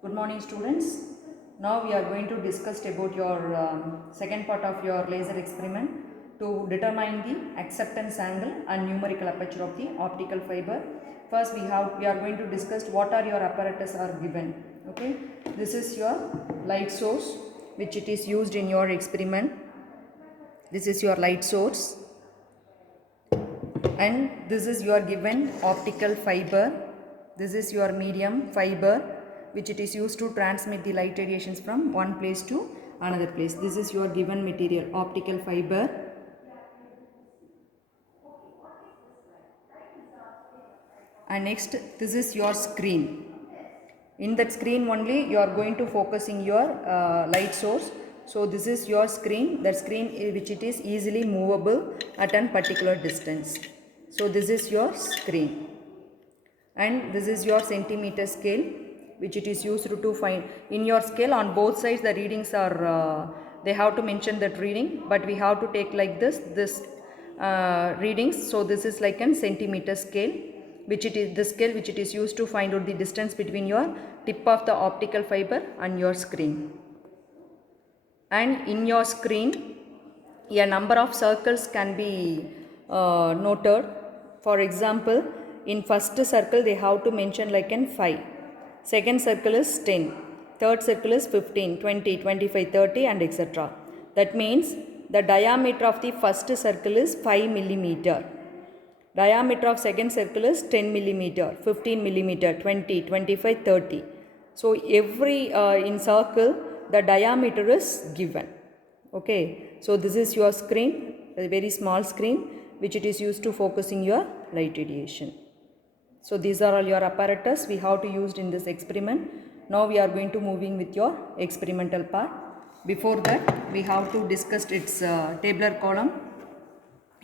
Good morning students. Now we are going to discuss about your second part of your laser experiment to determine the acceptance angle and numerical aperture of the optical fiber. First we are going to discuss what are your apparatus are given. Okay, this is your light source which it is used in your experiment. This is your light source and this is your given optical fiber. This is your medium fiber which it is used to transmit the light radiations from one place to another place. This is your given material, optical fiber. And next, this is your screen. In that screen only you are going to focusing your light source. So this is your screen, that screen which it is easily movable at a particular distance. So this is your screen. And this is your centimeter scale which it is used to find. In your scale on both sides the readings are they have to mention that reading, but we have to take like this readings. So this is like a centimeter scale which it is the scale which it is used to find out the distance between your tip of the optical fiber and your screen. And in your screen a number of circles can be noted. For example, in first circle they have to mention like an 5, second circle is 10, third circle is 15, 20, 25, 30 and etc. That means the diameter of the first circle is 5 millimeter. Diameter of second circle is 10 millimeter, 15 millimeter, 20, 25, 30. So every in circle the diameter is given. Okay, so this is your screen, a very small screen which it is used to focusing your light radiation. So these are all your apparatus we have to use in this experiment. Now we are going to moving with your experimental part. Before that we have to discuss its tabular column.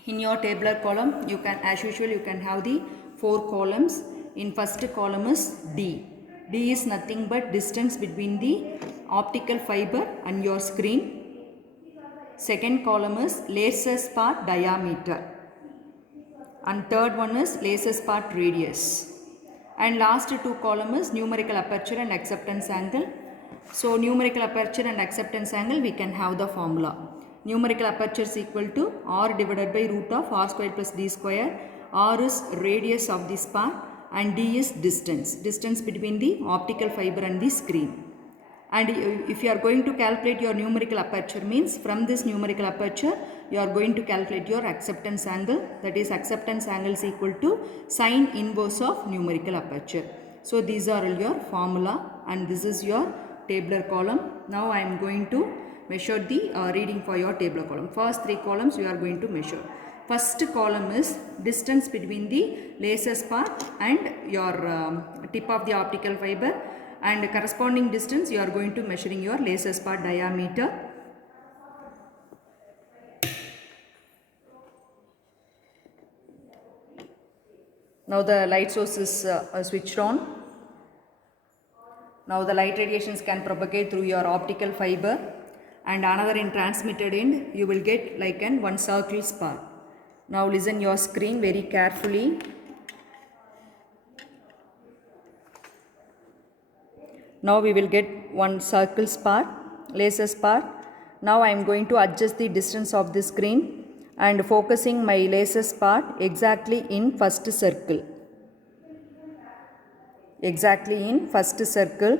In your tabular column you can, as usual, you can have the 4 columns. In first column is D. D is nothing but distance between the optical fiber and your screen. Second column is laser spot diameter. And third one is laser spot radius. And last 2 columns is numerical aperture and acceptance angle. So numerical aperture and acceptance angle we can have the formula. Numerical aperture is equal to r divided by root of r square plus d square. R is radius of the spot and d is distance between the optical fiber and the screen. And if you are going to calculate your numerical aperture, means from this numerical aperture you are going to calculate your acceptance angle, that is acceptance angle is equal to sine inverse of numerical aperture. So these are your formula and this is your tabular column. Now I am going to measure the reading for your tabular column. First 3 columns you are going to measure. First column is distance between the laser spot and your tip of the optical fiber, and corresponding distance you are going to measuring your laser spot diameter. Now the light source is switched on. Now the light radiations can propagate through your optical fiber, and another in transmitted end you will get like an one circle spot. Now listen your screen very carefully. Now we will get one circle spot, laser spot. Now I am going to adjust the distance of the screen and focusing my laser spot exactly in first circle. Exactly in first circle.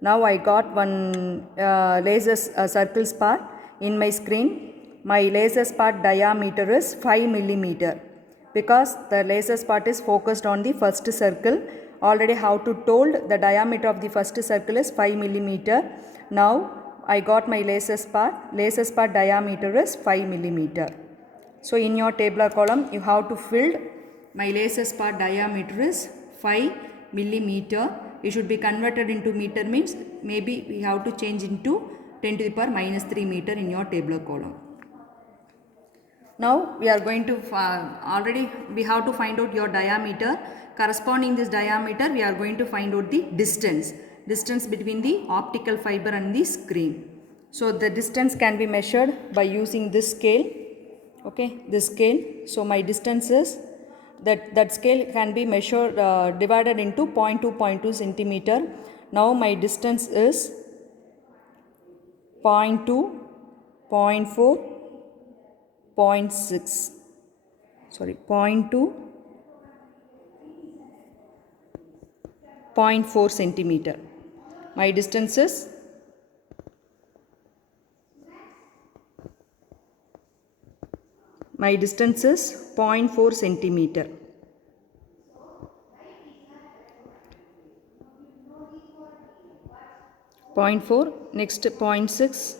Now I got one laser circle spot in my screen. My laser spot diameter is 5 millimeter because the laser spot is focused on the first circle. Already how to told the diameter of the first circle is 5 millimeter. Now I got my laser spot diameter is 5 millimeter. So in your tabular column you have to fill my laser spot diameter is 5 millimeter. It should be converted into meter, means maybe we have to change into 10 to the power minus 3 meter in your tabular column. Now we are going to already we have to find out your diameter. Corresponding this diameter we are going to find out the distance between the optical fiber and the screen. So the distance can be measured by using this scale. Okay, this scale. So my distance is that scale can be measured divided into 0.2 centimeter. Now my distance is 0.2, 0.4, 0.6. Sorry, 0.2, 0.4 centimeter. My distance is 0.4 centimeter. Point 4, next 0.6,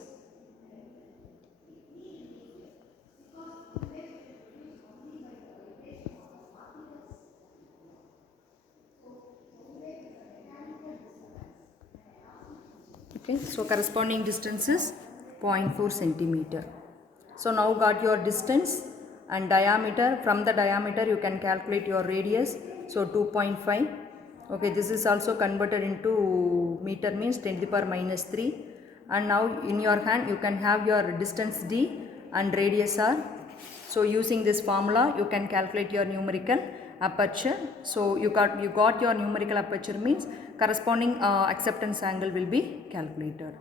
okay, so corresponding distance is 0.4 centimeter. So now got your distance and diameter. From the diameter you can calculate your radius, so 2.5. okay, this is also converted into meter, means 10 to the power minus 3. And now in your hand you can have your distance d and radius r. So using this formula you can calculate your numerical aperture. So you got your numerical aperture, means corresponding acceptance angle will be calculated.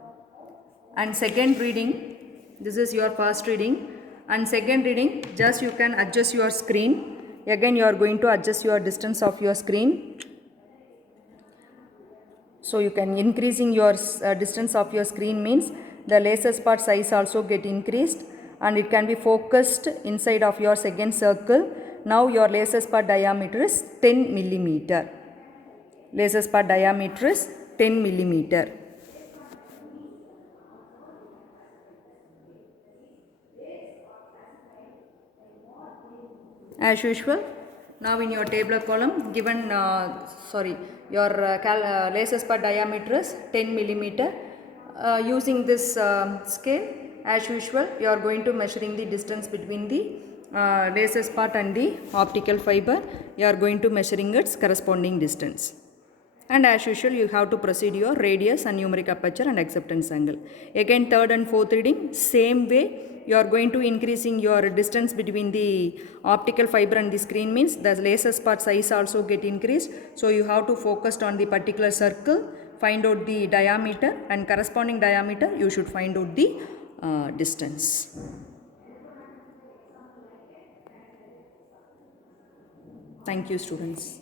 And second reading, this is your first reading, and second reading just you can adjust your screen. Again you are going to adjust your distance of your screen. So you can increasing your distance of your screen, means the laser spot size also get increased and it can be focused inside of your second circle. Now your laser spot diameter is 10 millimeter. Laser spot diameter is 10 millimeter. As usual, now in your tabular column given your laser spot diameter is 10 millimeter. Using this scale, as usual you are going to measuring the distance between the laser spot and the optical fiber. You are going to measuring its corresponding distance. And as usual you have to proceed your radius and numeric aperture and acceptance angle. Again third and fourth reading, same way you are going to increasing your distance between the optical fiber and the screen, means the laser spot size also get increased. So you have to focus on the particular circle, find out the diameter, and corresponding diameter you should find out the distance. Thank you, students.